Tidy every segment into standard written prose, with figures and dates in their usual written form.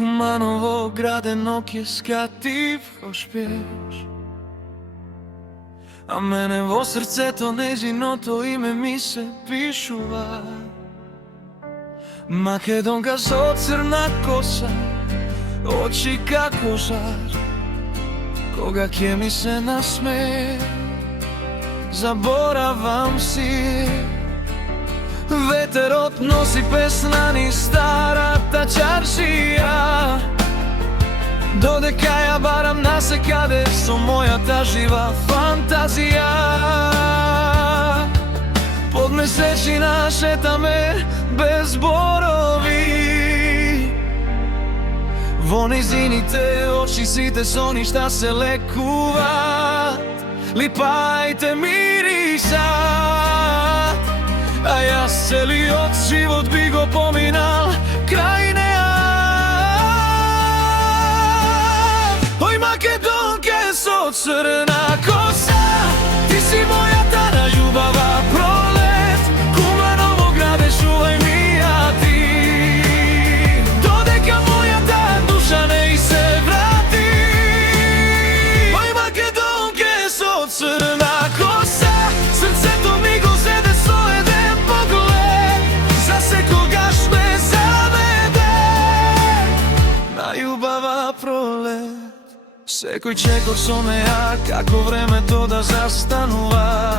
Куманово градено ке ти во шпеш, а мене во срцето нејзиното име ми се пишува. Македонка со црна коса, очи како жар. Кога ќе ми се насмее, заборавам си. Ветерот носи песна низ старата чаршија, додека ја барам насекаде со мојата жива фантазија. Под месечина шетаме без зборови, во нејзините очи сите со ништа се лекуваат. Липаите мирисат, а јас целиот живот би го поминал крај неа. Ој Македонке со црна коса, ти си мојата најубава пролет. Куманово граде, чувај ми ја ти, додека мојата душа не се врати. Ој Македонке со црна коса, срцето ми го зеде со еден поглед. За секогаш ме заведе најубава пролет. Секој чекор со неа, како времето да застанува.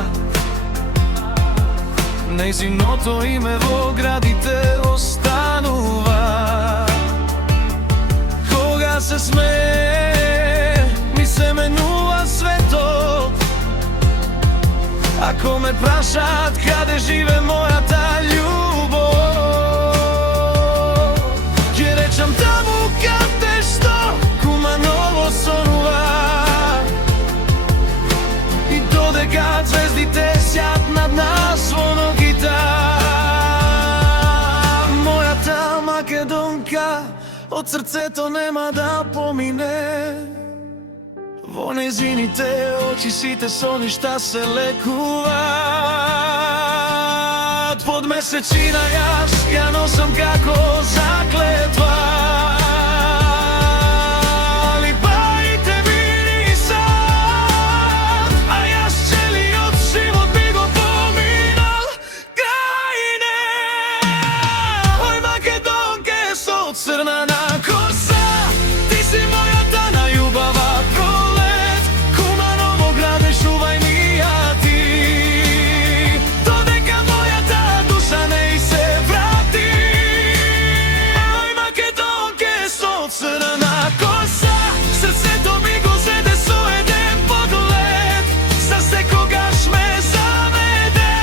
Нејзиното име во градите останува. Кога се смее, ми се менува светот. Ако ме прашаат каде живе мојата љубов, ќе речам таму каде што Куманово сонува. И додека звездите сјат над нас во ногите, мојата Македонка од срцето нема да помине. Во нејзините очи сите со ништа се лекуваат. Под месечина јас ја носам како заклетва. Липаите мирисат, а јас целиот живот би го поминал крај неа. Ој Македонке со црна коса, ти си мојата најубава пролет. Куманово граде, чувај ми ја ти, додека мојата душа не се врати. Ој Македонке со црна коса, срцето ми го зеде со еден поглед. За секогаш ме заведе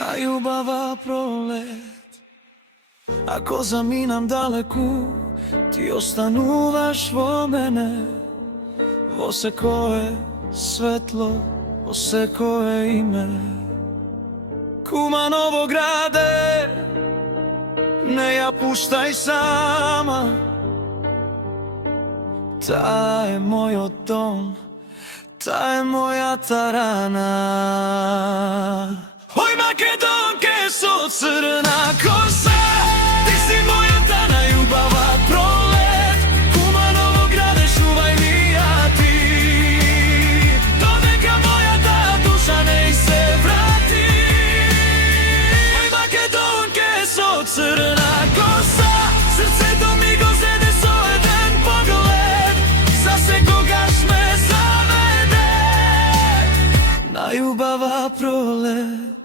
најубава пролет. Ако заминам далеку, ти остануваш во мене. Во секое светло, во секое име. Куманово граде, не ја пуштај сама. Таа е мојот дом, таа е мојата рана. Ој Македонке со црна коса, ти си мојата најубава пролет. Куманово граде, чувај ми ја ти, додека мојата душа не се врати. Ој Македонке со црна коса, срцето ми го зеде со еден поглед. За секогаш ме заведе најубава пролет.